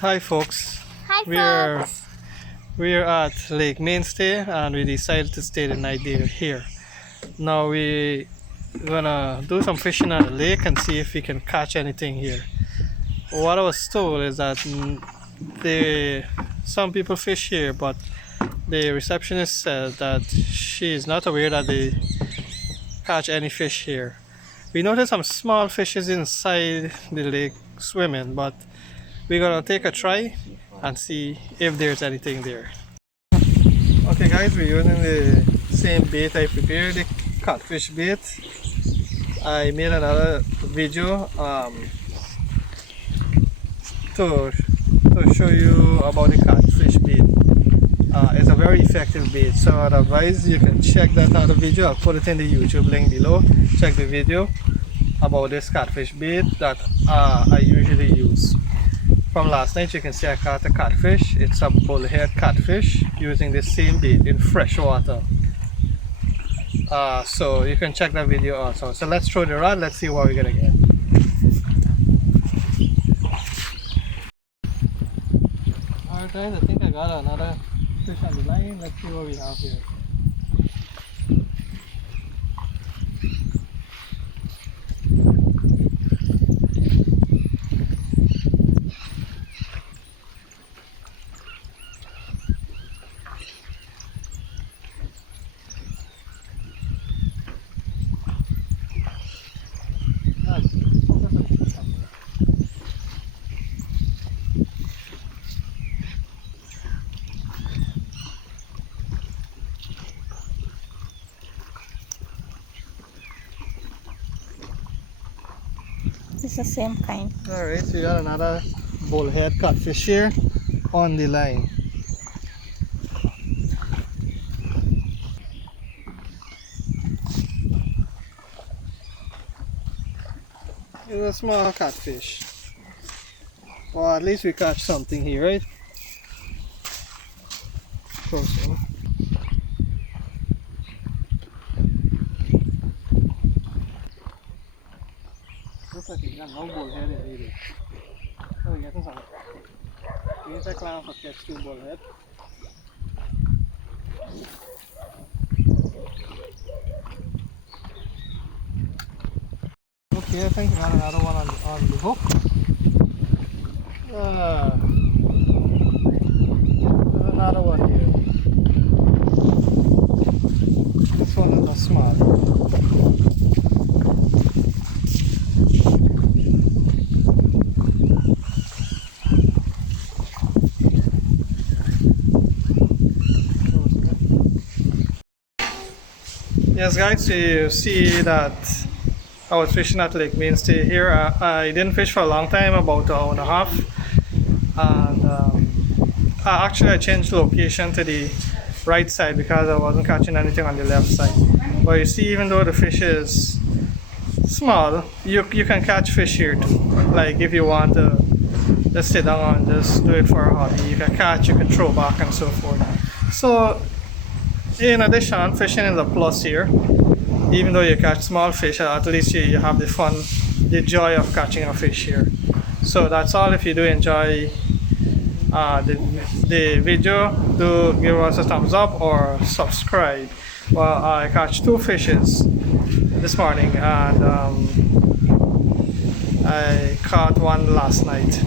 Hi folks, Hi, we're folks. we're at Lake Mainstay and we decided to stay the night there here. Now we're gonna do some fishing at the lake and see if we can catch anything here. What I was told is that some people fish here, but the receptionist said that she is not aware that they catch any fish here. We noticed some small fishes inside the lake swimming, but we're gonna take a try and see if there's anything there. Okay guys, we're using the same bait I prepared, the catfish bait. I made another video to, to show you about the catfish bait. It's a very effective bait, so I'd advise you can check that other video. I'll put it in the YouTube link below. Check the video about this catfish bait that I usually use. From last night you can see I caught a catfish. It's a bullhead catfish using the same bait in fresh water. So you can check that video also. So let's throw the rod, let's see what we're gonna get. Alright guys, I think I got another fish on the line. Let's see what we have here. It's the same kind. Alright, so we got another bullhead catfish here on the line. It's a small catfish. Well, at least we catch something here, right? Close one. Looks like you got no bullhead in either. So we getting some. You can take line for catch two bullhead. Okay, I think we got another one on the hook. There's another one here. This one is a small. Yes guys, so you see that I was fishing at Lake Mainstay here. I didn't fish for a long time, about an hour and a half. And actually I changed location to the right side because I wasn't catching anything on the left side. But you see, even though the fish is small, you can catch fish here too. Like if you want to just sit down and just do it for a hobby, you can catch, you can throw back and so forth. So in addition, fishing is a plus here. Even though you catch small fish, at least you have the fun, the joy of catching a fish here. So that's all. If you do enjoy the video, do give us a thumbs up or subscribe. Well, I catch two fishes this morning and I caught one last night.